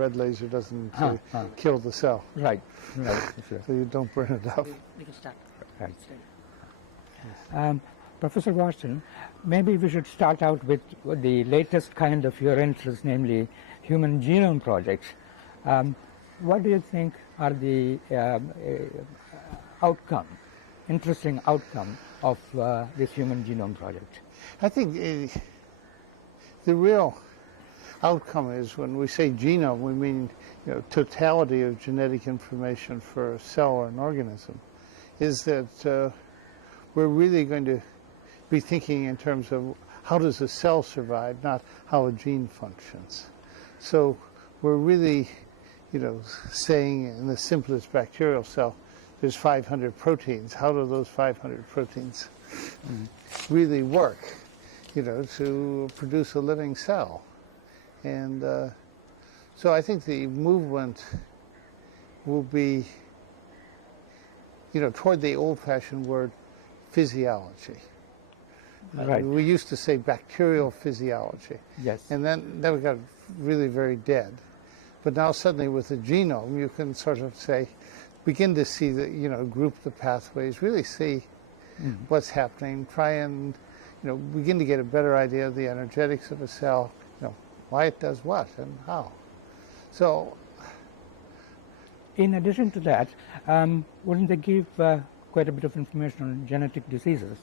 red laser doesn't kill the cell. Right, right. Sure. So you don't burn it up. We can start. Right. Professor Watson, maybe we should start out with the latest kind of your interest, namely Human Genome Project. What do you think are the interesting outcome of this Human Genome Project? I think the real outcome is, when we say genome, we mean totality of genetic information for a cell or an organism, is that we're really going to be thinking in terms of how does a cell survive, not how a gene functions. So we're really, saying in the simplest bacterial cell, there's 500 proteins. How do those 500 proteins really work, to produce a living cell? And so I think the movement will be, toward the old-fashioned word physiology. Right. We used to say bacterial physiology. Yes. And then we got really very dead. But now suddenly with the genome, you can sort of begin to see group the pathways, really see what's happening, try and, begin to get a better idea of the energetics of a cell, why it does what and how. So, in addition to that, wouldn't they give quite a bit of information on genetic diseases?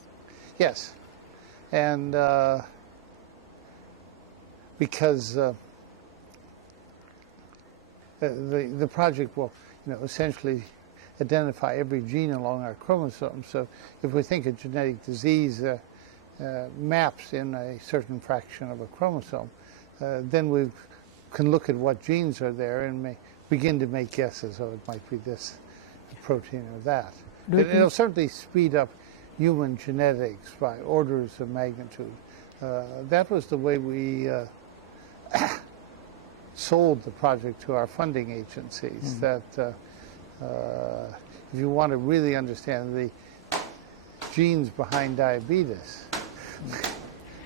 yes. And because the project will, essentially identify every gene along our chromosome. So if we think a genetic disease maps in a certain fraction of a chromosome, then we can look at what genes are there and begin to make guesses. Oh, it might be this protein or that. It'll certainly speed up human genetics by orders of magnitude. That was the way we sold the project to our funding agencies, that if you want to really understand the genes behind diabetes,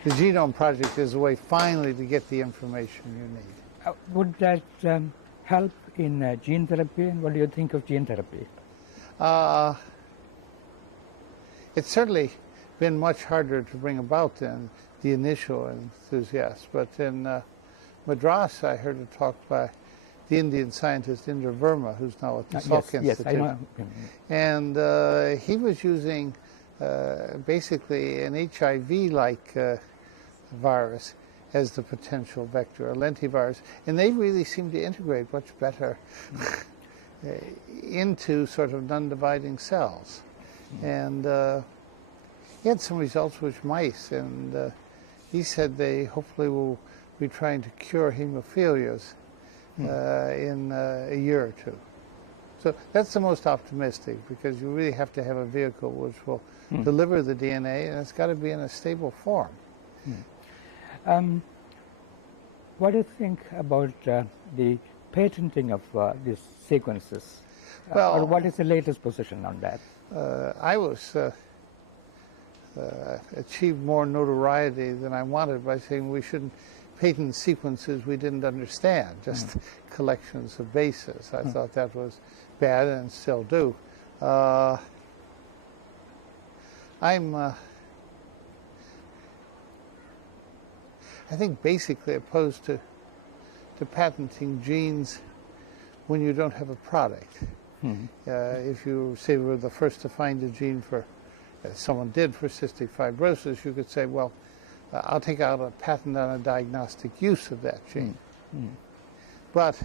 the Genome Project is a way finally to get the information you need. Would that help in gene therapy? And what do you think of gene therapy? It's certainly been much harder to bring about than the initial enthusiasts. But in Madras, I heard a talk by the Indian scientist Indra Verma, who's now at the Salk Institute. Yes, I know. And he was using basically an HIV-like virus as the potential vector, a lentivirus. And they really seem to integrate much better into sort of non-dividing cells. And he had some results with mice, and he said they hopefully will be trying to cure hemophilias in a year or two. So that's the most optimistic, because you really have to have a vehicle which will deliver the DNA, and it's got to be in a stable form. What do you think about the patenting of these sequences? Well, or what is the latest position on that? I was achieved more notoriety than I wanted by saying we shouldn't patent sequences we didn't understand, just collections of bases. I thought that was bad, and still do. I think basically opposed to patenting genes when you don't have a product. If you say we're the first to find a gene for, as someone did for cystic fibrosis, you could say, well, I'll take out a patent on a diagnostic use of that gene. But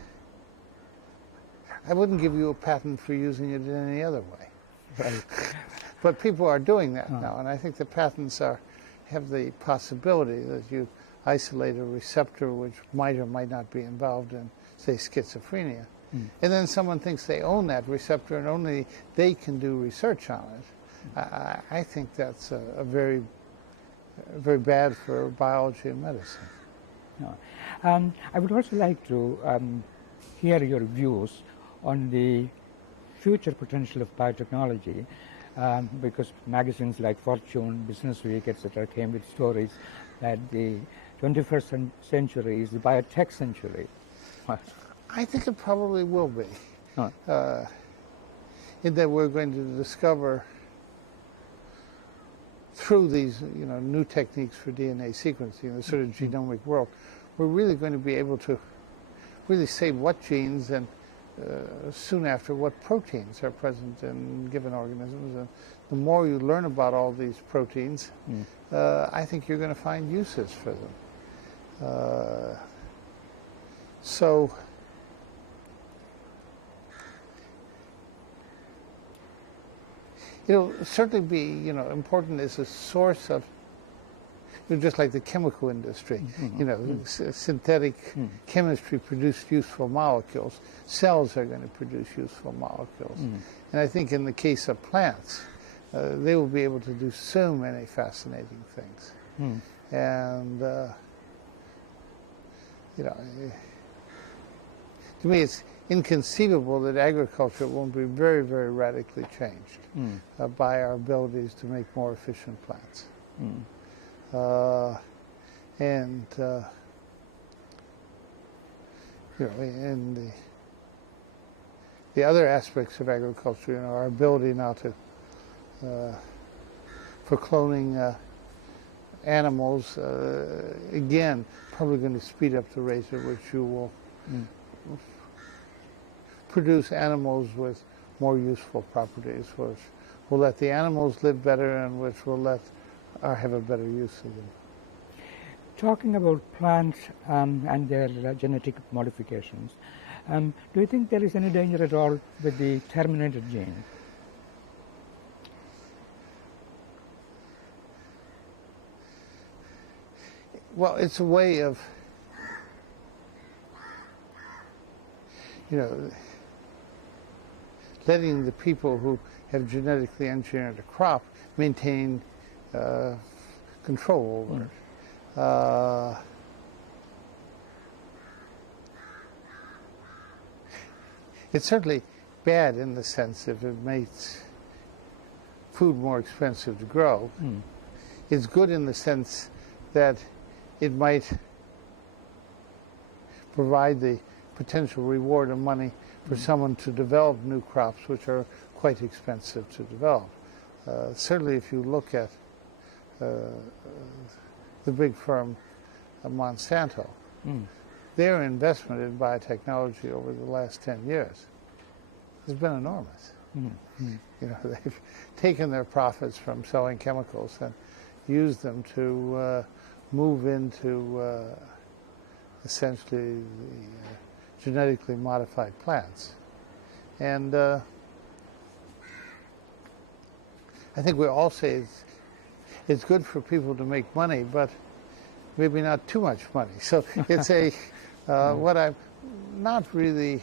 I wouldn't give you a patent for using it in any other way. Right. But people are doing that now, and I think the patents have the possibility that you isolate a receptor which might or might not be involved in, say, schizophrenia. And then someone thinks they own that receptor and only they can do research on it. I think that's very bad for biology and medicine. I would also like to hear your views on the future potential of biotechnology, because magazines like Fortune, Business Week, etc. came with stories that the 21st century is the biotech century. I think it probably will be. Huh. In that we're going to discover through these new techniques for DNA sequencing, the sort of genomic world, we're really going to be able to really say what genes and soon after what proteins are present in given organisms. And the more you learn about all these proteins, I think you're going to find uses for them. So it'll certainly be, important as a source of, just like the chemical industry, synthetic chemistry produced useful molecules. Cells are going to produce useful molecules. And I think in the case of plants, they will be able to do so many fascinating things. And, to me, it's inconceivable that agriculture won't be very, very radically changed by our abilities to make more efficient plants. And in the other aspects of agriculture, our ability now to for cloning animals, again, probably going to speed up the rate at which you will produce animals with more useful properties, which will let the animals live better and which will let have a better use of them. Talking about plants and their genetic modifications, do you think there is any danger at all with the terminated gene? Well, it's a way of, letting the people who have genetically engineered a crop maintain control over it. It's certainly bad in the sense if it makes food more expensive to grow. It's good in the sense that it might provide the potential reward of money for someone to develop new crops which are quite expensive to develop. Certainly if you look at the big firm Monsanto, their investment in biotechnology over the last 10 years has been enormous. They've taken their profits from selling chemicals and used them to move into essentially the genetically modified plants. And I think we all say it's good for people to make money, but maybe not too much money. So it's a, what I'm not really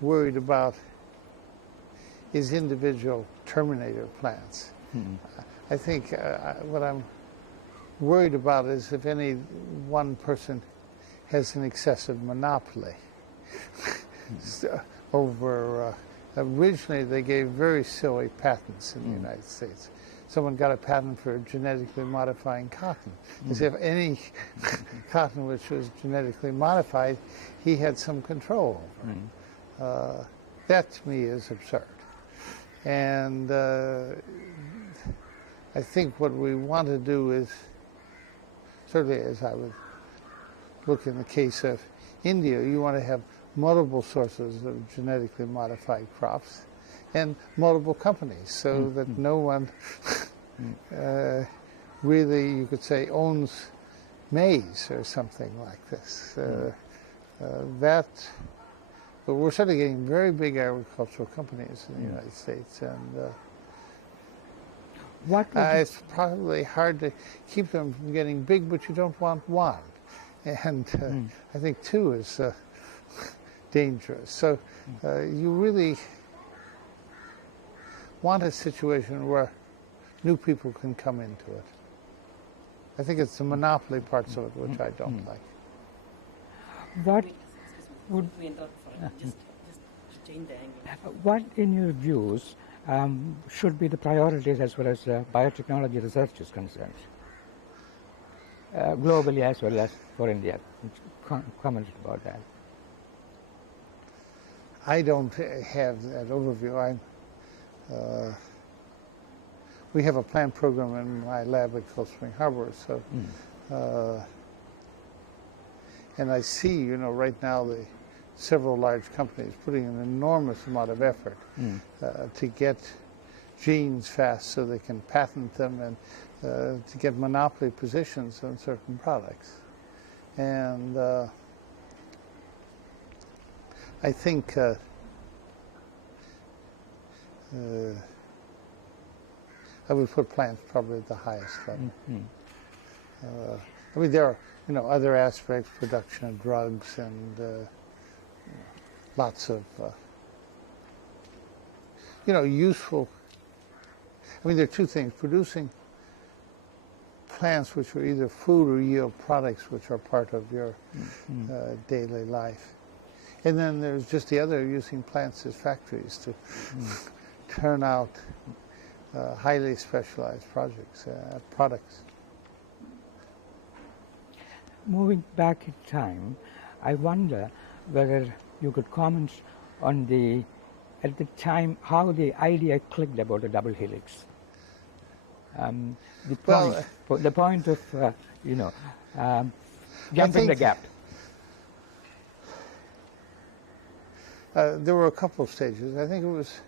worried about is individual terminator plants. I think what I'm worried about is if any one person has an excessive monopoly over, originally they gave very silly patents in the United States. Someone got a patent for genetically modifying cotton. As if any cotton which was genetically modified, he had some control over. That to me is absurd. And I think what we want to do is, certainly as I would look in the case of India, you want to have multiple sources of genetically modified crops and multiple companies so that no one really, you could say, owns maize or something like this. But we're certainly getting very big agricultural companies in the United States, and it's probably hard to keep them from getting big, but you don't want one. And I think two is dangerous. So you really want a situation where new people can come into it. I think it's the monopoly parts of it which I don't like. What would just change the angle. What, in your views, should be the priorities as far as biotechnology research is concerned, globally as well as for India? Comment about that. I don't have that overview. We have a plant program in my lab at Cold Spring Harbor, so, and I see, right now several large companies putting an enormous amount of effort to get genes fast so they can patent them and to get monopoly positions on certain products. And I think I would put plants probably at the highest level. I mean, there are, other aspects, production of drugs and lots of, useful. I mean, there are two things: producing plants which are either food or yield products which are part of your daily life. And then there's just the other, using plants as factories to turn out highly specialized products. Moving back in time, I wonder whether you could comment on at the time, how the idea clicked about the double helix. The point of, jumping the gap. There were a couple of stages. I think it was,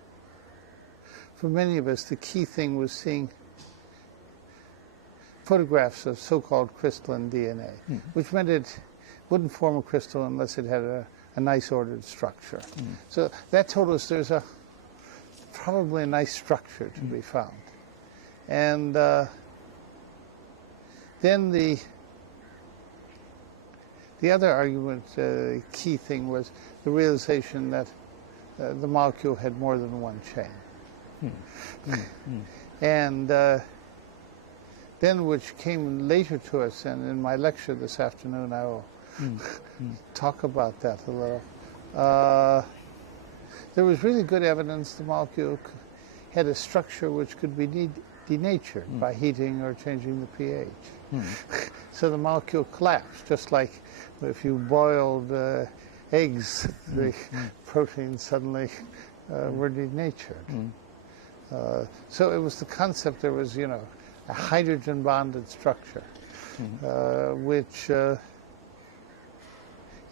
for many of us, the key thing was seeing photographs of so-called crystalline DNA, which meant it wouldn't form a crystal unless it had a nice ordered structure. So that told us there's probably a nice structure to be found. And then the other argument, key thing, was the realization that the molecule had more than one chain. And then, which came later to us, and in my lecture this afternoon I will talk about that a little. There was really good evidence the molecule had a structure which could be denatured by heating or changing the pH. So the molecule collapsed, just like if you boiled eggs, the proteins suddenly were denatured. So it was the concept there was, a hydrogen bonded structure, which,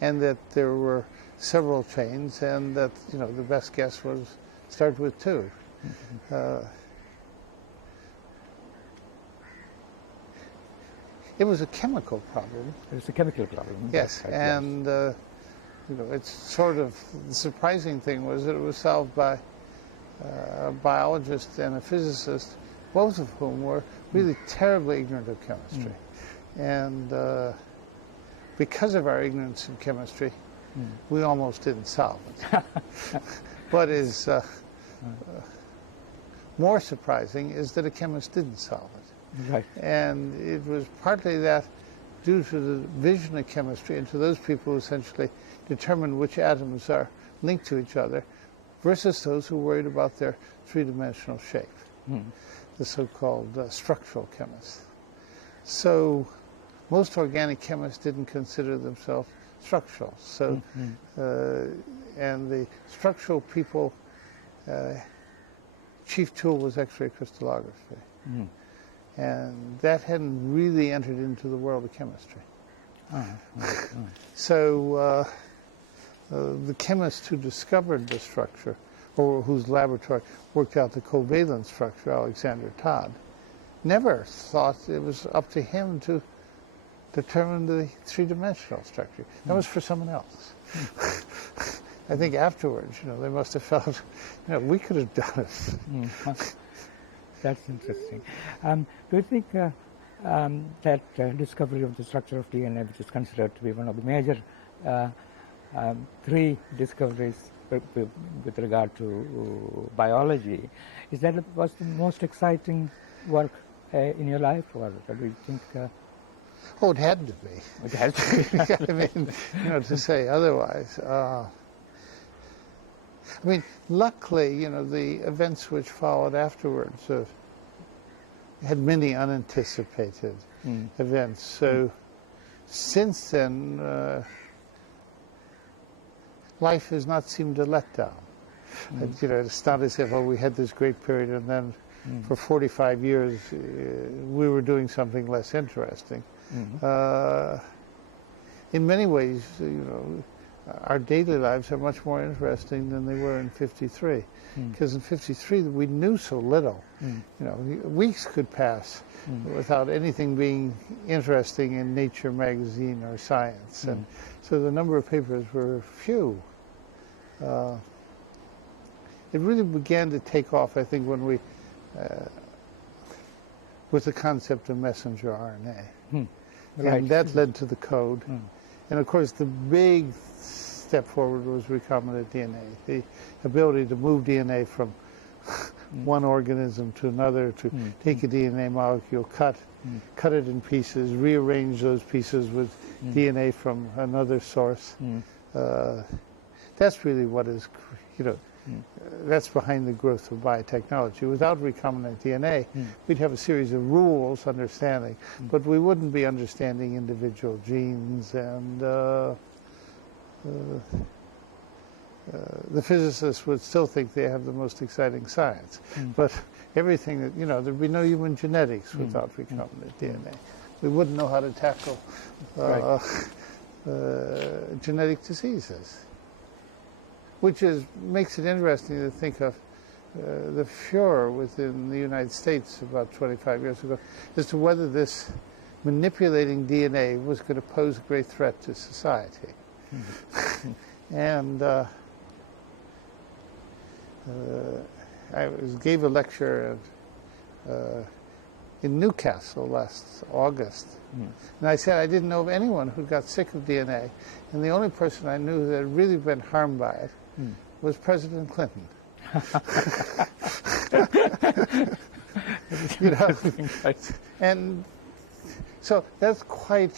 and that there were several chains, and that, the best guess was start with two. It was a chemical problem. It was a chemical problem. Yes, and it's sort of, the surprising thing was that it was solved by a biologist and a physicist, both of whom were really terribly ignorant of chemistry. And because of our ignorance in chemistry, we almost didn't solve it. What is more surprising is that a chemist didn't solve it. Right. And it was partly that due to the vision of chemistry and to those people who essentially determine which atoms are linked to each other versus those who worried about their three-dimensional shape, the so-called structural chemists. So most organic chemists didn't consider themselves structural. So, and the structural people, chief tool was X-ray crystallography. And that hadn't really entered into the world of chemistry. So the chemist who discovered the structure, or whose laboratory worked out the covalent structure, Alexander Todd, never thought it was up to him to determine the three-dimensional structure. That was for someone else. I think afterwards, they must have felt, we could have done it. That's interesting. Do you think that discovery of the structure of DNA, which is considered to be one of the major three discoveries with regard to biology, was the most exciting work in your life, or do you think? Oh, it had to be. It had to be. I mean, to say otherwise. I mean, luckily, the events which followed afterwards had many unanticipated events. So since then, life has not seemed to let down. You know, it's not as if, oh, we had this great period and then for 45 years we were doing something less interesting. In many ways, you know, our daily lives are much more interesting than they were in '53. Because in '53 we knew so little. You know, weeks could pass without anything being interesting in Nature magazine or Science. And so the number of papers were few. It really began to take off, I think, when we, with the concept of messenger RNA. Right. And that led to the code. And of course, the big step forward was recombinant DNA, the ability to move DNA from one organism to another, to take a DNA molecule, cut it in pieces, rearrange those pieces with DNA from another source. That's really what is, you know, that's behind the growth of biotechnology. Without recombinant DNA, we'd have a series of rules understanding, but we wouldn't be understanding individual genes, and the physicists would still think they have the most exciting science. But everything that, you know, there'd be no human genetics without recombinant DNA. We wouldn't know how to tackle genetic diseases. Which makes it interesting to think of the furor within the United States about 25 years ago as to whether this manipulating DNA was going to pose a great threat to society. And I gave a lecture in Newcastle last August. And I said I didn't know of anyone who got sick of DNA, and the only person I knew that had really been harmed by it was President Clinton. You know, and so that's quite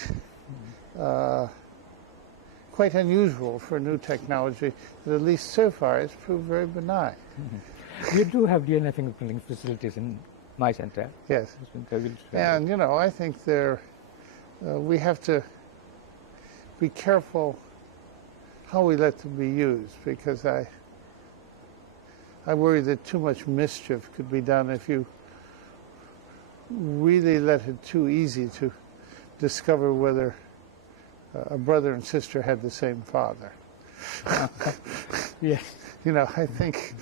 unusual for new technology, that at least so far it's proved very benign. You do have DNA fingerprinting facilities in my center. Yes. And, you know, I think we have to be careful how we let them be used, because I worry that too much mischief could be done if you really let it too easy to discover whether a brother and sister had the same father. Yes. You know, I think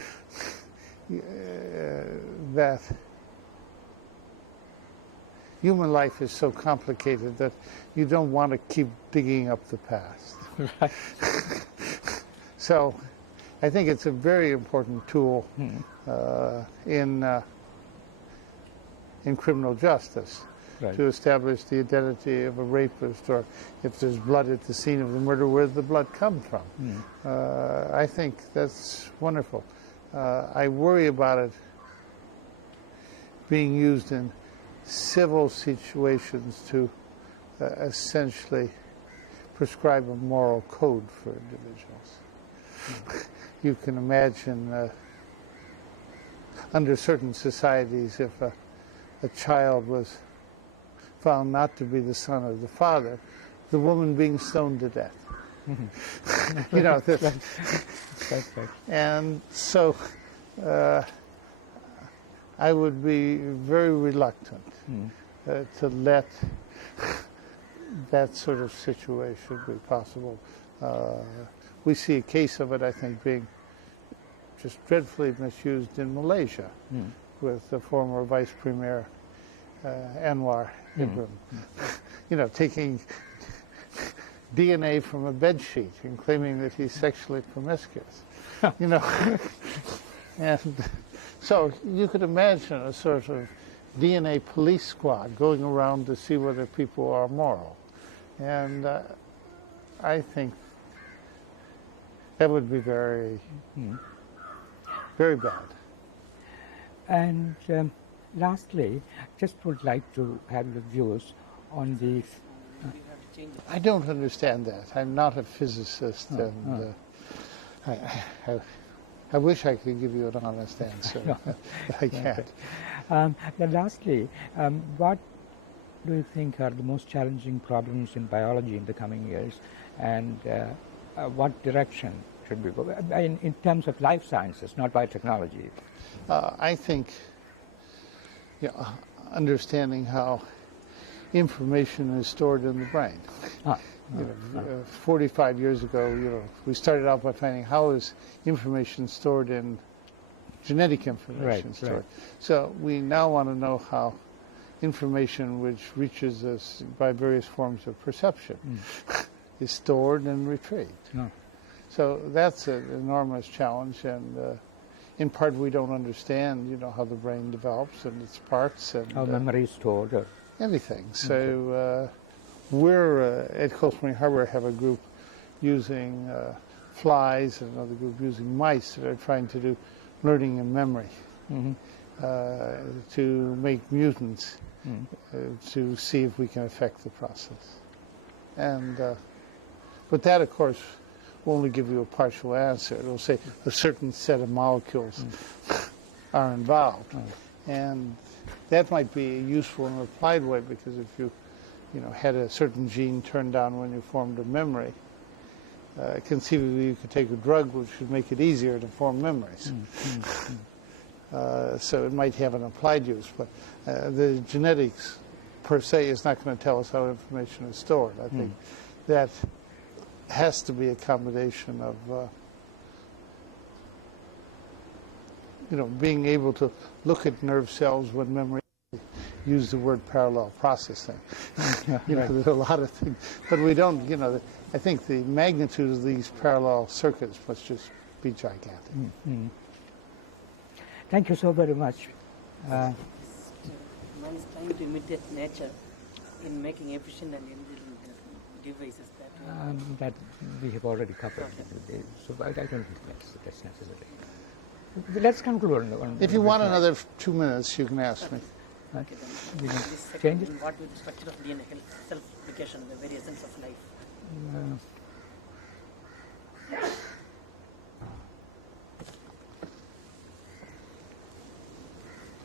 that human life is so complicated that you don't want to keep digging up the past. Right. So I think it's a very important tool in criminal justice, Right. to establish the identity of a rapist, or if there's blood at the scene of the murder, where did the blood come from? I think that's wonderful. I worry about it being used in civil situations to essentially prescribe a moral code for individuals. You can imagine under certain societies, if a child was found not to be the son of the father, the woman being stoned to death. You know, and so I would be very reluctant to let that sort of situation be possible. We see a case of it, I think, being just dreadfully misused in Malaysia with the former Vice Premier Anwar Ibrahim. You know, taking DNA from a bedsheet and claiming that he's sexually promiscuous. You know, and so you could imagine a sort of DNA police squad going around to see whether people are moral. And I think that would be very, very bad. And lastly, just would like to have your views on the... I don't understand that. I'm not a physicist, and I wish I could give you an honest answer, but I can't. Then lastly, what do you think are the most challenging problems in biology in the coming years, and what direction should we go? In terms of life sciences, not biotechnology. I think understanding how information is stored in the brain. 45 years ago, we started out by finding how is information stored in genetic information stored. Right. So we now want to know how information which reaches us by various forms of perception is stored and retrieved. So that's an enormous challenge, and in part we don't understand, how the brain develops and its parts and How memory is stored. Or everything. So we're at Cold Spring Harbor have a group using flies and another group using mice that are trying to do learning and memory to make mutants to see if we can affect the process. And but that, of course, will only give you a partial answer. It will say a certain set of molecules are involved. And that might be useful in an applied way, because if you had a certain gene turned on when you formed a memory, conceivably you could take a drug which would make it easier to form memories. So it might have an applied use, but the genetics per se is not going to tell us how information is stored. I think that has to be a combination of being able to look at nerve cells when memory, use the word parallel processing. There's a lot of things, but we don't, I think the magnitude of these parallel circuits must just be gigantic. Thank you so very much. Man is trying to imitate nature in making efficient and intelligent devices that we have already covered. So I don't think that's necessary. Let's conclude. If you want another 2 minutes, you can ask me. Okay, then. This Change it? What will the structure of DNA help self-replication, the very essence of life?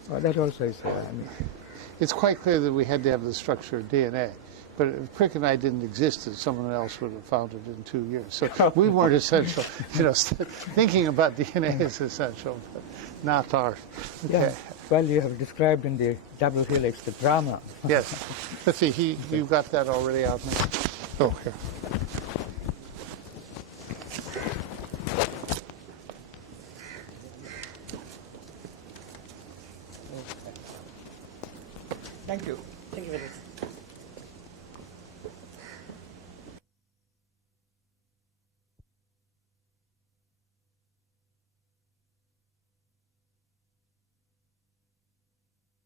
Well, that also is. It's quite clear that we had to have the structure of DNA. But if Crick and I didn't exist, someone else would have found it in 2 years. So we weren't essential. Thinking about DNA is essential, but not ours. Okay. Yeah. Well, you have described in the double helix the drama. Yes. Let's see, you've got that already out there. Oh, here.